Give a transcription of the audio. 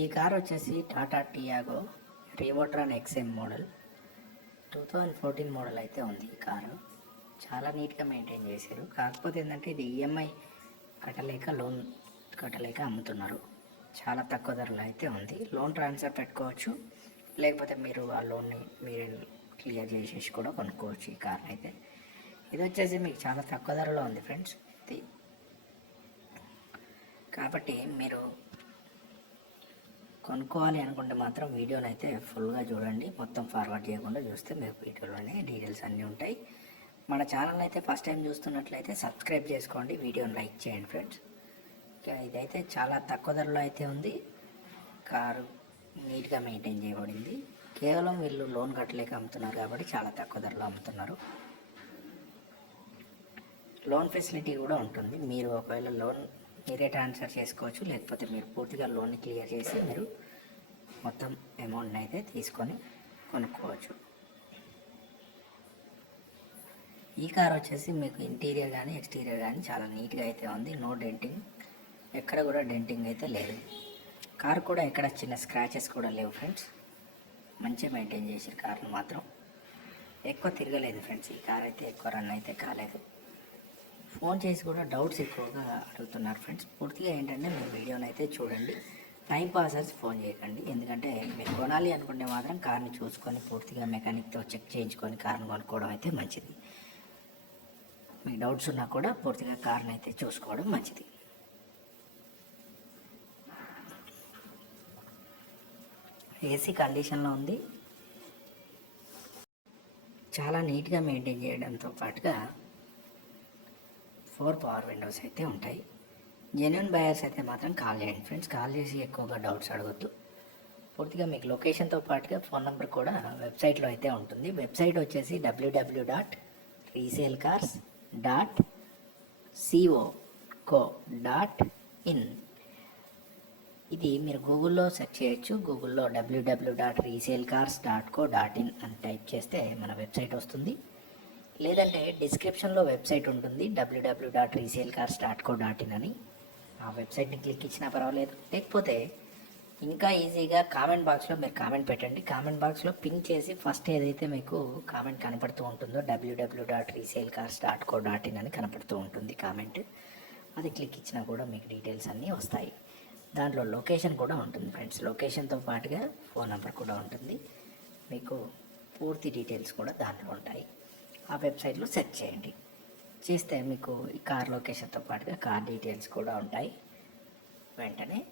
ఈ కార్ వచ్చేసి Tata Tiago Revotron XM model. Two thousand fourteen model అయితే ఉంది ఈ కారు. చాలా నీట్గా మెయింటైన్ చేశారు. కాకపోతే ఏంటంటే ఇది ఈఎంఐ కట్టలేక లోన్ కట్టలేక అమ్ముతున్నారు. చాలా తక్కువ ధరలో అయితే ఉంది. లోన్ ట్రాన్స్ఫర్ పెట్టుకోవచ్చు. లేకపోతే మీరు ఆ లోన్ని మీరు క్లియర్ చేసేసి కూడా కొనుక్కోవచ్చు ఈ కార్ని అయితే. ఇది వచ్చేసి మీకు చాలా తక్కువ ధరలో ఉంది ఫ్రెండ్స్. కాబట్టి మీరు కొనుక్కోవాలి అనుకుంటే మాత్రం వీడియోని అయితే ఫుల్గా చూడండి. మొత్తం ఫార్వర్డ్ చేయకుండా చూస్తే మీకు వీడియోలోనే డీటెయిల్స్ అన్నీ ఉంటాయి. మన ఛానల్ అయితే ఫస్ట్ టైం చూస్తున్నట్లయితే సబ్స్క్రైబ్ చేసుకోండి. వీడియోని లైక్ చేయండి ఫ్రెండ్స్ ఇంకా ఇదైతే చాలా తక్కువ ధరలో అయితే ఉంది. కారు నీట్గా మెయింటైన్ చేయబడింది. కేవలం వీళ్ళు లోన్ కట్టలేక అమ్ముతున్నారు కాబట్టి చాలా తక్కువ ధరలో అమ్ముతున్నారు. లోన్ ఫెసిలిటీ కూడా ఉంటుంది. మీరు ఒకవేళ లోన్ మీరే ట్రాన్స్ఫర్ చేసుకోవచ్చు. లేకపోతే మీరు పూర్తిగా లోన్ని క్లియర్ చేసి మీరు మొత్తం అమౌంట్ని అయితే తీసుకొని కొనుక్కోవచ్చు. ఈ కార్ వచ్చేసి మీకు ఇంటీరియర్ కానీ ఎక్స్టీరియర్ కానీ చాలా నీట్గా అయితే ఉంది. నో డెంటింగ్ ఎక్కడ కూడా డెంటింగ్ అయితే లేదు. కార్ కూడా ఎక్కడ చిన్న స్క్రాచెస్ కూడా లేవు ఫ్రెండ్స్ మంచిగా మెయింటైన్ చేసారు కార్ను మాత్రం ఎక్కువ తిరగలేదు ఫ్రెండ్స్ ఈ కార్ అయితే ఎక్కువ రన్ అయితే కాలేదు. ఫోన్ చేసి కూడా డౌట్స్ ఎక్కువగా అడుగుతున్నారు ఫ్రెండ్స్. పూర్తిగా ఏంటంటే మీరు వీడియోని అయితే చూడండి. టైం పాసర్స్ ఫోన్ చేయకండి. ఎందుకంటే మీరు కొనాలి అనుకుంటే మాత్రం కార్ని చూసుకొని పూర్తిగా మెకానిక్తో చెక్ చేయించుకొని కార్ని కొనుక్కోవడం అయితే మంచిది. మీకు డౌట్స్ ఉన్నా కూడా పూర్తిగా కార్ని అయితే చూసుకోవడం మంచిది. ఏసీ కండిషన్లో ఉంది. చాలా నీట్గా మెయింటైన్ చేయడంతో పాటుగా ఫోర్ పవర్ విండోస్ అయితే ఉంటాయి. జెన్యున్ బయర్స్ అయితే మాత్రం కాల్ చేయండి ఫ్రెండ్స్. కాల్ చేసి ఎక్కువగా డౌట్స్ అడగొద్దు. పూర్తిగా మీకు లొకేషన్తో పాటుగా ఫోన్ నెంబర్ కూడా వెబ్సైట్లో అయితే ఉంటుంది. వెబ్సైట్ వచ్చేసి WW dot resale cars dot CO co dot in ఇది మీరు గూగుల్లో సెర్చ్ చేయొచ్చు. గూగుల్లో WW dot resale cars dot co dot in అని టైప్ చేస్తే మన వెబ్సైట్ వస్తుంది. లేదంటే డిస్క్రిప్షన్లో వెబ్సైట్ ఉంటుంది WW dot resale cars dot co dot in అని. ఆ వెబ్సైట్ని క్లిక్ ఇచ్చినా పర్వాలేదు. లేకపోతే ఇంకా ఈజీగా కామెంట్ బాక్స్లో మీరు కామెంట్ పెట్టండి. కామెంట్ బాక్స్లో పిన్ చేసి ఫస్ట్ ఏదైతే మీకు కామెంట్ కనపడుతూ ఉంటుందో WW dot resale cars dot co dot in అని కనపడుతూ ఉంటుంది కామెంట్. అది క్లిక్ ఇచ్చినా కూడా మీకు డీటెయిల్స్ అన్నీ వస్తాయి. దాంట్లో లొకేషన్ కూడా ఉంటుంది ఫ్రెండ్స్. లొకేషన్తో పాటుగా ఫోన్ నెంబర్ కూడా ఉంటుంది. మీకు పూర్తి డీటెయిల్స్ కూడా దాంట్లో ఉంటాయి. ఆ వెబ్సైట్లో సెర్చ్ చేయండి. చేస్తే మీకు ఈ కార్ లొకేషన్తో పాటుగా కార్ డీటెయిల్స్ కూడా ఉంటాయి. వెంటనే